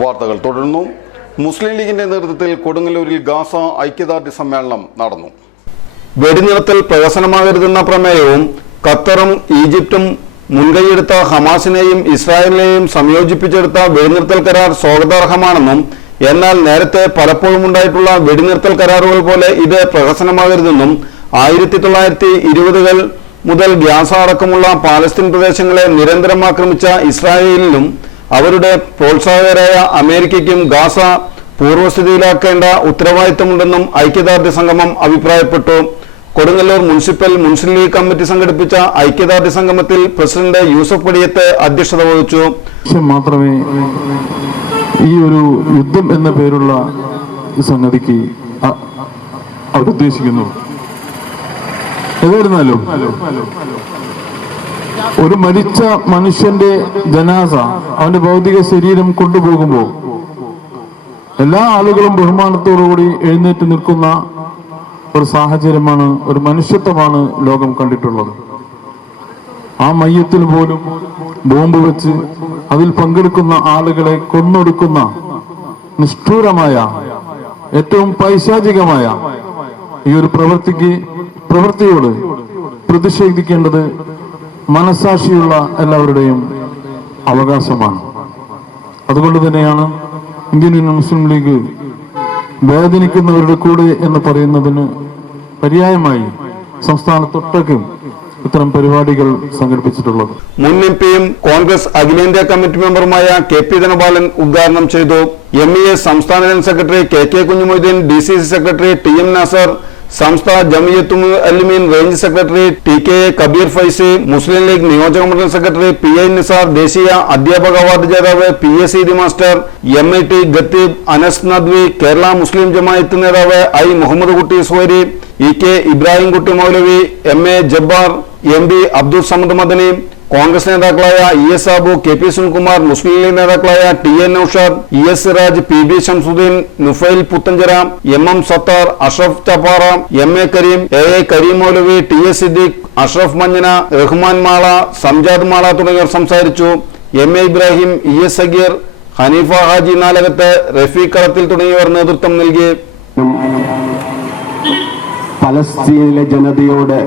വാർത്തകൾ തുടരുന്നു. മുസ്ലിം ലീഗിന്റെ നേതൃത്വത്തിൽ കൊടുങ്ങല്ലൂരിൽ ഗാസ ഐക്യദാർഢ്യ സമ്മേളനം നടന്നു. വെടിനിർത്തൽ പ്രഹസനമാകരുതെന്ന പ്രമേയവും ഖത്തറും ഈജിപ്തും മുൻകൈയെടുത്ത ഹമാസിനെയും ഇസ്രായേലിനെയും സംയോജിപ്പിച്ചെടുത്ത വെടിനിർത്തൽ കരാർ സ്വാഗതാർഹമാണെന്നും എന്നാൽ നേരത്തെ പലപ്പോഴും ഉണ്ടായിട്ടുള്ള വെടിനിർത്തൽ കരാറുകൾ പോലെ ഇത് പ്രഹസനമാകരുതെന്നും ആയിരത്തി തൊള്ളായിരത്തി ഇരുപതുകൾ മുതൽ ഗ്യാസ അടക്കമുള്ള പാലസ്തീൻ പ്രദേശങ്ങളെ നിരന്തരം ആക്രമിച്ച ഇസ്രായേലിനും അവരുടെ പ്രോത്സാഹകരായ അമേരിക്കയ്ക്കും ഗാസ പൂർവസ്ഥിതിയിലാക്കേണ്ട ഉത്തരവാദിത്തമുണ്ടെന്നും ഐക്യദാർഢ്യ സംഗമം അഭിപ്രായപ്പെട്ടു. കൊടുങ്ങല്ലൂർ മുനിസിപ്പൽ മുസ്ലിം ലീഗ് കമ്മിറ്റി സംഘടിപ്പിച്ച ഐക്യദാർഢ്യ സംഗമത്തിൽ പ്രസിഡന്റ് യൂസഫ് പടിയത്ത് അധ്യക്ഷത വഹിച്ചു. മാത്രമേ ഈ ഒരു യുദ്ധം എന്ന പേരുള്ള സംഗതിക്ക് അവരുദ്ദേശിക്കുന്നു. ഒരു മരിച്ച മനുഷ്യന്റെ ജനാസ അവന്റെ ഭൗതിക ശരീരം കൊണ്ടുപോകുമ്പോൾ എല്ലാ ആളുകളും ബഹുമാനത്തോടുകൂടി എഴുന്നേറ്റ് നിൽക്കുന്ന ഒരു സാഹചര്യമാണ് ഒരു മനുഷ്യത്വമാണ് ലോകം കണ്ടിട്ടുള്ളത്. ആ മയ്യത്തിൽ പോലും ബോംബ് വെച്ച് അതിൽ പങ്കെടുക്കുന്ന ആളുകളെ കൊന്നൊടുക്കുന്ന നിഷ്ഠൂരമായ ഏറ്റവും പൈശാചികമായ ഈ ഒരു പ്രവൃത്തിക്ക് പ്രവൃത്തിയോട് പ്രതിഷേധിക്കേണ്ടത് മനസാക്ഷിയുള്ള എല്ലാവരുടെയും അവകാശമാണ്. അതുകൊണ്ട് തന്നെയാണ് ഇന്ത്യൻ മുസ്ലിം ലീഗ് വേദനിക്കുന്നവരുടെ കൂടെ എന്ന് പറയുന്നതിന് പര്യായമായി സംസ്ഥാനത്തൊട്ടേക്കും ഇത്തരം പരിപാടികൾ സംഘടിപ്പിച്ചിട്ടുള്ളത്. മുൻ എം പിയും കോൺഗ്രസ് അഖിലേന്ത്യാ കമ്മിറ്റി മെമ്പറുമായ കെ പി ധനപാലൻ ഉദ്ഘാടനം ചെയ്തു. എം ഇ എ സംസ്ഥാന general secretary K K Kunjumoideen D C C secretary T M Nasar സംസ്ഥാന Jamiyathul Alimeen range secretary T K Kabeer Faizy Muslim League നിയോജക മണ്ഡലം സെക്രട്ടറി പി ഐ നിസാർ ദേശീയ അധ്യാപക award ജേതാവ് P S C master M I T Khatheeb Anas Nadvi Kerala Muslim Jamaat നേതാവ് I Muhammad Kutty Suhari E K Ibrahim Kutty Moulavi M A Jabbar M B Abdul Samad Madani Congress നേതാക്കളായ E S Abu K P Sunilkumar Muslim League നേതാക്കളായ T N Noushad E S Siraj P B Shamsuddeen Nufail Puthenchira M M Sathar Ashraf Chappara M A Kareem A A Kareem Moulavi T S Siddique Ashraf മഞ്ഞന Rahman Mala Samjad Mala തുടങ്ങിയവർ സംസാരിച്ചു. M A Ibrahim E S Sageer Haneefa Haji Nalakath Rafeeq Kalathil തുടങ്ങിയവർ നേതൃത്വം നൽകി. പലസ്തീനിലെ ജനതയോട്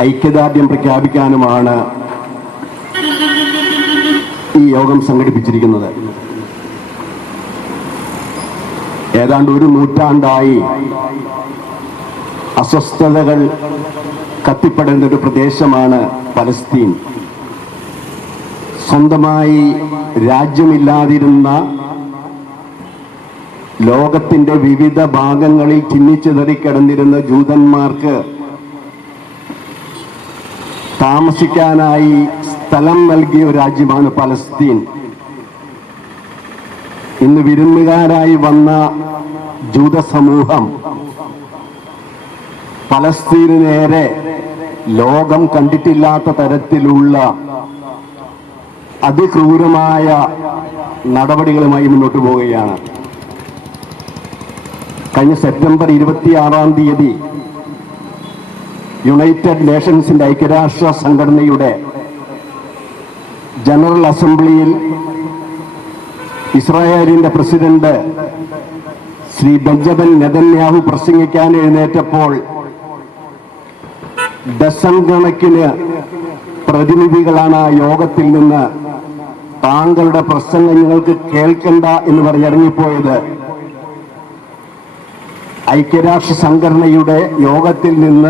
ഐക്യദാർഢ്യം പ്രഖ്യാപിക്കാനുമാണ് ഈ യോഗം സംഘടിപ്പിച്ചിരിക്കുന്നത്. ഏതാണ്ട് ഒരു നൂറ്റാണ്ടായി അസ്വസ്ഥതകൾ കത്തിപ്പെടേണ്ട ഒരു പ്രദേശമാണ് പലസ്തീൻ. സ്വന്തമായി രാജ്യമില്ലാതിരുന്ന ലോകത്തിന്റെ വിവിധ ഭാഗങ്ങളിൽ ചിന്നിച്ചിതറിക്കിടന്നിരുന്ന ജൂതന്മാർക്ക് താമസിക്കാനായി സ്ഥലം നൽകിയ ഒരു രാജ്യമാണ് പലസ്തീൻ. ഇന്ന് വിരുന്നുകാരായി വന്ന ജൂത സമൂഹം പലസ്തീന് നേരെ ലോകം കണ്ടിട്ടില്ലാത്ത തരത്തിലുള്ള അതിക്രൂരമായ നടപടികളുമായി മുന്നോട്ട് പോവുകയാണ്. കഴിഞ്ഞ സെപ്റ്റംബർ ഇരുപത്തിയാറാം തീയതി യുണൈറ്റഡ് നേഷൻസിന്റെ ഐക്യരാഷ്ട്ര സംഘടനയുടെ ജനറൽ അസംബ്ലിയിൽ ഇസ്രായേലിന്റെ പ്രസിഡന്റ് ശ്രീ ബെഞ്ചമിൻ നെതന്യാഹു പ്രസംഗിക്കാൻ എഴുന്നേറ്റപ്പോൾ കണക്കിന് പ്രതിനിധികളാണ് ആ യോഗത്തിൽ നിന്ന് താങ്കളുടെ പ്രസംഗം ഞങ്ങൾക്ക് കേൾക്കണ്ട എന്ന് പറഞ്ഞിറങ്ങിപ്പോയത് ഐക്യരാഷ്ട്ര സംഘടനയുടെ യോഗത്തിൽ നിന്ന്